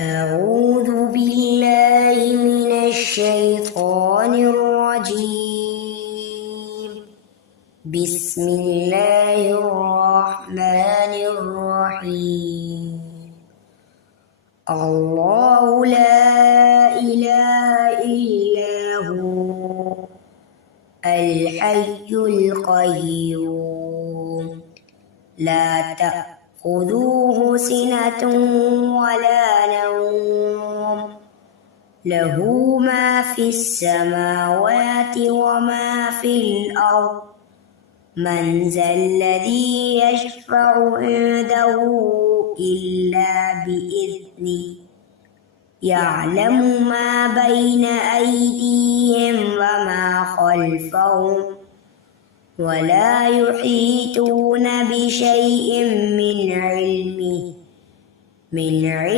أعوذ بالله من الشيطان الرجيم. بسم الله الرحمن الرحيم. الله لا إله إلا هو الحي القيوم لا تأخذوه سنة ولا نوم له ما في السماوات وما في الأرض من ذا الذي يشفع عنده إلا بإذنه يعلم ما بين أيديهم وما خلفهم ولا يحيطون بشيء من علمه